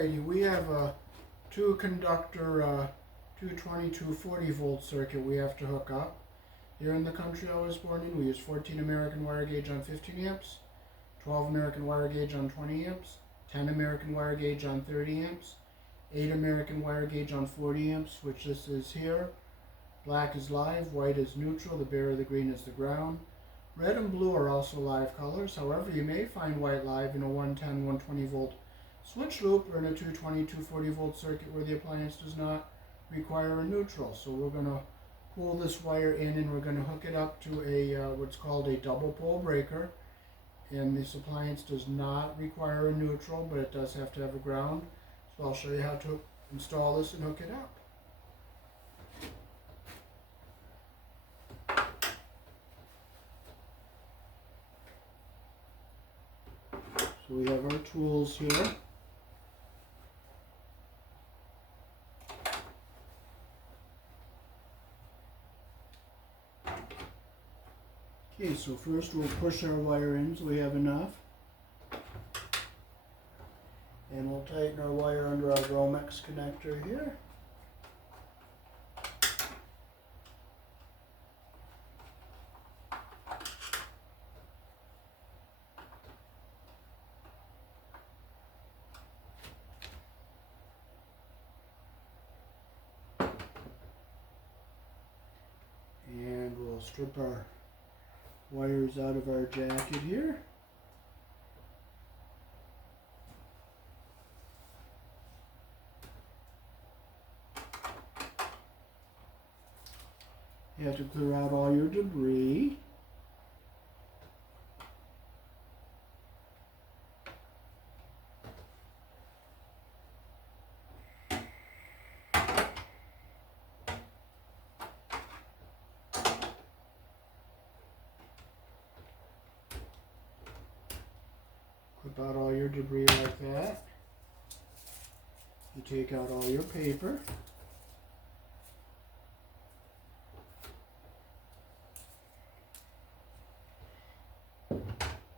Alrighty, we have a two conductor 220-240 volt circuit we have to hook up. Here in the country I was born in, we use 14 American wire gauge on 15 amps, 12 American wire gauge on 20 amps, 10 American wire gauge on 30 amps, 8 American wire gauge on 40 amps, which this is here. Black is live, white is neutral, the bare of the green is the ground. Red and blue are also live colors. However, you may find white live in a 110, 120 volt switch loop or in a 220, 240 volt circuit where the appliance does not require a neutral. So we're going to pull this wire in and we're going to hook it up to a what's called a double pole breaker. And this appliance does not require a neutral, but it does have to have a ground. So I'll show you how to install this and hook it up. So we have our tools here. Okay, so first we'll push our wire in so we have enough. And we'll tighten our wire under our Romex connector here. And we'll strip our wires out of our jacket here. You have to clear out all your debris. Clip out all your debris like that. You take out all your paper.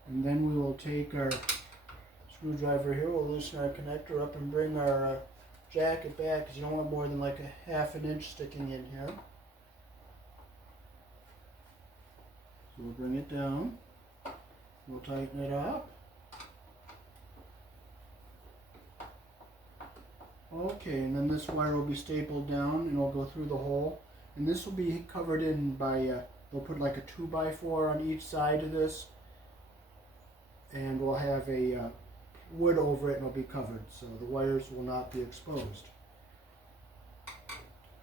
And then we will take our screwdriver here, we'll loosen our connector up and bring our jacket back, because you don't want more than like a ½ inch sticking in here. So we'll bring it down, we'll tighten it up. Okay, and then this wire will be stapled down and it'll go through the hole. And this will be covered in by, they'll put like a 2x4 on each side of this. And we'll have a wood over it and it'll be covered, so the wires will not be exposed.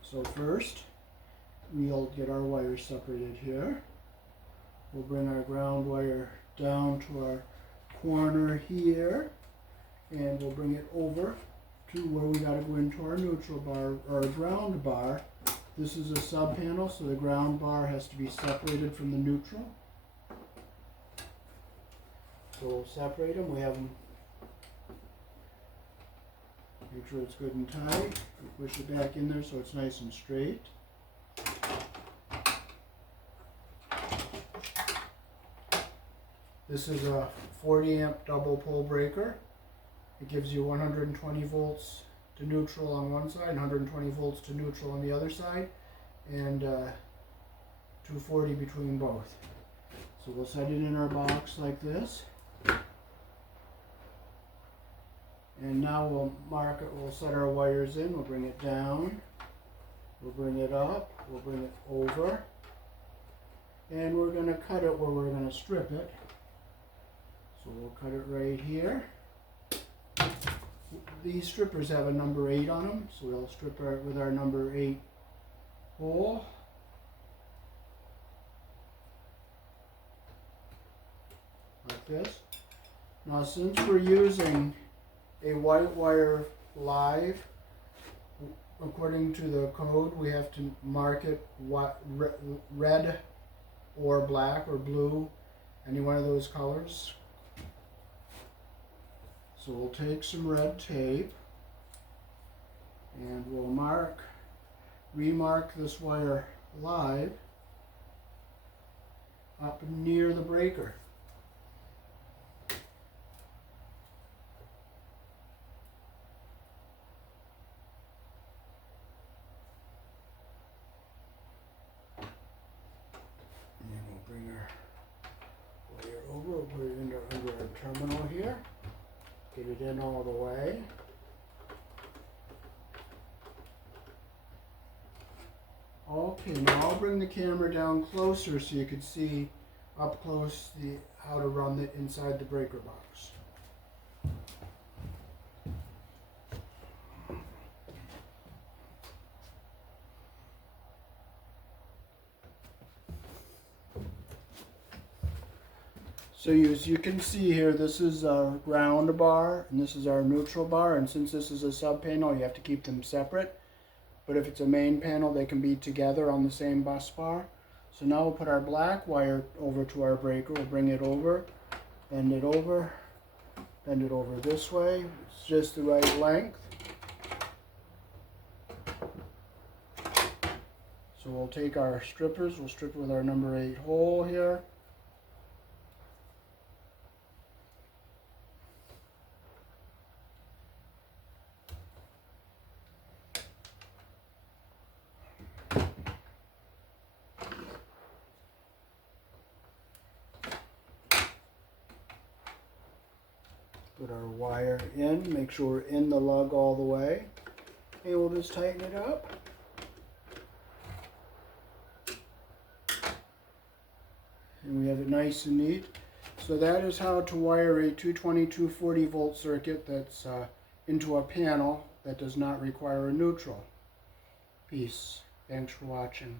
So first, we'll get our wires separated here. We'll bring our ground wire down to our corner here, and we'll bring it over to where we got to go into our neutral bar, or ground bar. This is a sub panel, so the ground bar has to be separated from the neutral. So we'll separate them, we have them, make sure it's good and tight, we push it back in there so it's nice and straight. This is a 40 amp double pole breaker. It gives you 120 volts to neutral on one side, 120 volts to neutral on the other side, and 240 between both. So we'll set it in our box like this. And now we'll mark it, we'll set our wires in, we'll bring it down, we'll bring it up, we'll bring it over, and we're going to cut it where we're going to strip it. So we'll cut it right here. These strippers have a number 8 on them, so we'll strip it with our number 8 hole. Like this. Now since we're using a white wire live, according to the code, we have to mark it red or black or blue, any one of those colors. So we'll take some red tape and we'll remark this wire live up near the breaker. terminal here. Get it in all the way. Okay, now I'll bring the camera down closer so you can see up close how to run it inside the breaker box. So as you can see here, this is our ground bar and this is our neutral bar, and since this is a sub panel you have to keep them separate. But if it's a main panel they can be together on the same bus bar. So now we'll put our black wire over to our breaker, we'll bring it over, bend it over this way. It's just the right length. So we'll take our strippers, we'll strip with our number 8 hole here. Put our wire in, make sure we're in the lug all the way, and we'll just tighten it up. And we have it nice and neat. So that is how to wire a 220/240 volt circuit that's into a panel that does not require a neutral. Peace. Thanks for watching.